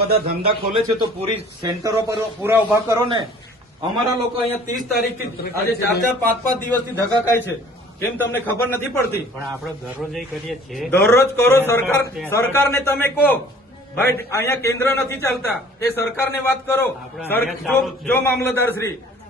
બધા ધંધા ખોલે છે તો પૂરી સેન્ટરો પર પૂરા ઊભા કરો ને. અમારા લોકો અહીંયા ત્રીસ તારીખથી આજે ચાર ચાર પાંચ પાંચ દિવસથી ધક્કા ખાય છે. કેમ તમને ખબર નથી પડતી? પણ આપણે દરરોજ કરીએ છીએ. દરરોજ કરો સરકાર સરકારને તમે કહો. ભાઈ અહીંયા કેન્દ્ર નથી ચાલતા. એ સરકારને વાત કરો. જો મામલતદાર શ્રી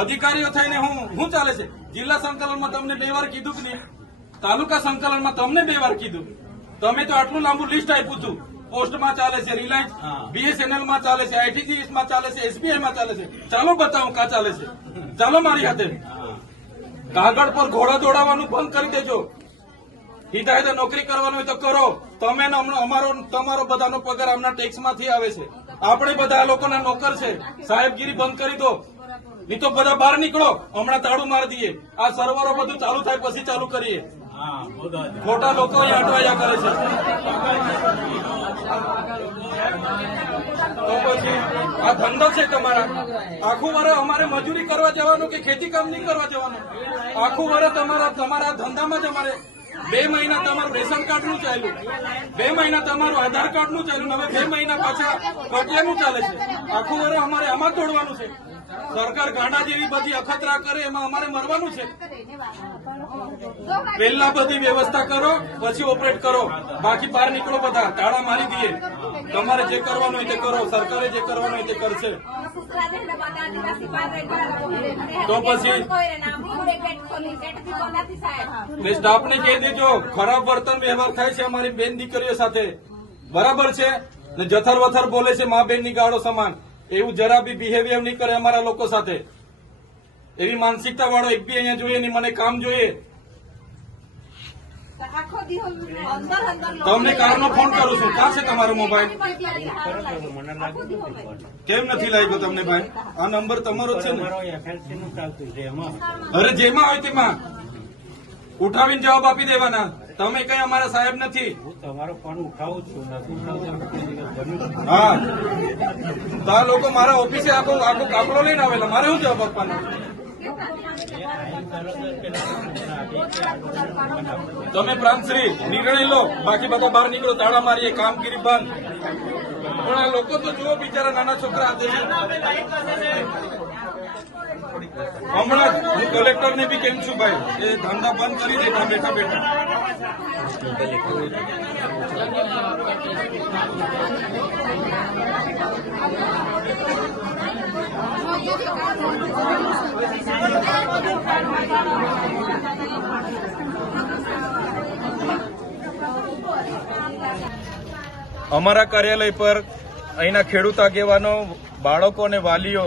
અધિકારીઓ થઈને હું શું ચાલે છે? જિલ્લા સંકલનમાં તમને બે વાર કીધું કે નહીં? તાલુકા સંકલનમાં તમને બે વાર કીધું. તમે તો આટલું લાંબુ લિસ્ટ આપ્યું હતું. પોસ્ટમાં ચાલે છે રિલાયન્સ બીએસએનએલમાં ચાલે છે આઈટીજીએસમાં ચાલે છે એસબીઆઈ માં ચાલે છે. ચાલો બતાવો કા ચાલે છે. ચાલો મારી હાથે. કાગળ પર ઘોડા દોડાવવાનું બંધ કરી દેજો. હિદાયતે નોકરી કરવાનું હોય તો કરો. તમે અમારો તમારો બધાનો પગાર આમના ટેક્સમાંથી આવે છે. આપણે બધા લોકોના નોકર છે. સાહેબગીરી બંધ કરી દો. નહીં તો બધા બહાર નીકળો. હમણાં તાળું મારી દઈએ. આ સર્વરો બધું ચાલુ થાય પછી ચાલુ કરીએ. ખોટા લોકો અહીંયા કરે છે. તો પછી આ ધંધો છે તમારા. આખું વર્ષ અમારે મજૂરી કરવા જવાનું કે ખેતી કામ નહીં કરવા જવાનું? આખું વર્ષ તમારા તમારા ધંધામાં જ અમારે બે મહિના તમારું રેશન કાર્ડનું ચાલ્યું. બે મહિના તમારું આધાર કાર્ડનું ચાલ્યું હવે બે મહિના પાછા કટિયાનું ચાલે છે. આખું વર્ષ અમારે આમાં તોડવાનું છે. સરકાર ગાંડા જેવી બધી અખતરા કરે, એમાં અમારે મરવાનું છે. પહેલા બધી વ્યવસ્થા કરો, પછી ઓપરેટ કરો. બાકી બહાર નીકળો બધા, તાળા મારી દઈએ. તમારે જે કરવાનું હોય તે કરો, સરકારે જે કરવાનું હોય તે કરશે. તો પછી? સ્ટાફને કહી દેજો, ખરાબ વર્તન વ્યવહાર થાય છે અમારી બેન દીકરીઓ સાથે. બરાબર છે? જથર વથર બોલે છે મા બેનની ગાળો સમાન. એવું જરા બી બિહેવિયર નહીં કરે અમારા લોકો સાથે. એવી માનસિકતા વાળો એક બી અહીંયા જોઈએ નહીં મને કામ જોઈએ. આખો દિવસ અંદર અંદર લોકો- તમને કારનો ફોન કરું છું. ક્યાં છે તમારો મોબાઈલ. કેમ નથી લાગ્યો તમને ભાઈ? આ નંબર તમારો છે અરે જેમાં હોય તેમાં. ઉઠાવીને જવાબ આપી દેવાના. તમે કઈ અમારા સાહેબ નથી? હું તમારો ફોન ઉઠાવું છું. હા. આ લોકો મારા ઓફિસે આખો આખો કાપડો લઈને આવેલા. મારે શું જવાબ આપવાનો? તમે પ્રાંતશ્રી નિર્ણય લો. બાકી બધા બહાર નીકળો તાળા મારીએ કામગીરી બંધ. પણ આ લોકો તો જુઓ બિચારા નાના છોકરા. હમણાં હું કલેક્ટરને બી કેમ છું ભાઈ? એ ધંધા બંધ કરી દે બેઠા બેઠા. અમારા કાર્યાલય પર અહીંના ખેડૂત આગેવાનો, બાળકો અને વાલીઓ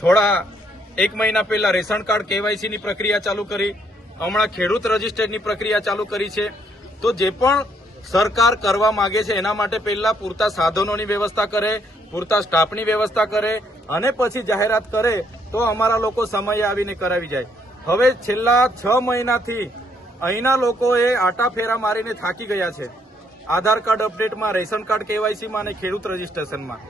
થોડા એક મહિના પહેલા રેશન કાર્ડ કેવાયસી ની પ્રક્રિયા ચાલુ કરી. હમણાં ખેડૂત રજીસ્ટરની પ્રક્રિયા ચાલુ કરી છે. તો જે પણ સરકાર કરવા માંગે છે એના માટે પહેલા પૂરતા સાધનોની વ્યવસ્થા કરે, પૂરતા સ્ટાફની વ્યવસ્થા કરે અને પછી જાહેરાત કરે તો અમારા લોકો સમયે આવીને કરાવી જાય. હવે છેલ્લા છ મહિનાથી અહીંના લોકોએ આટા ફેરા મારીને થાકી ગયા છે. આધાર કાર્ડ અપડેટમાં, રેશન કાર્ડ કેવાયસીમાં અને ખેડૂત રજીસ્ટ્રેશનમાં.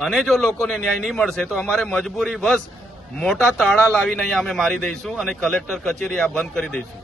અને જો લોકોને ન્યાય નહીં મળશે, તો અમારે મજબૂરી બસ મોટા તાળા લાવીને અહીંયા અમે મારી દઈશું અને કલેક્ટર કચેરી આ બંધ કરી દઈશું.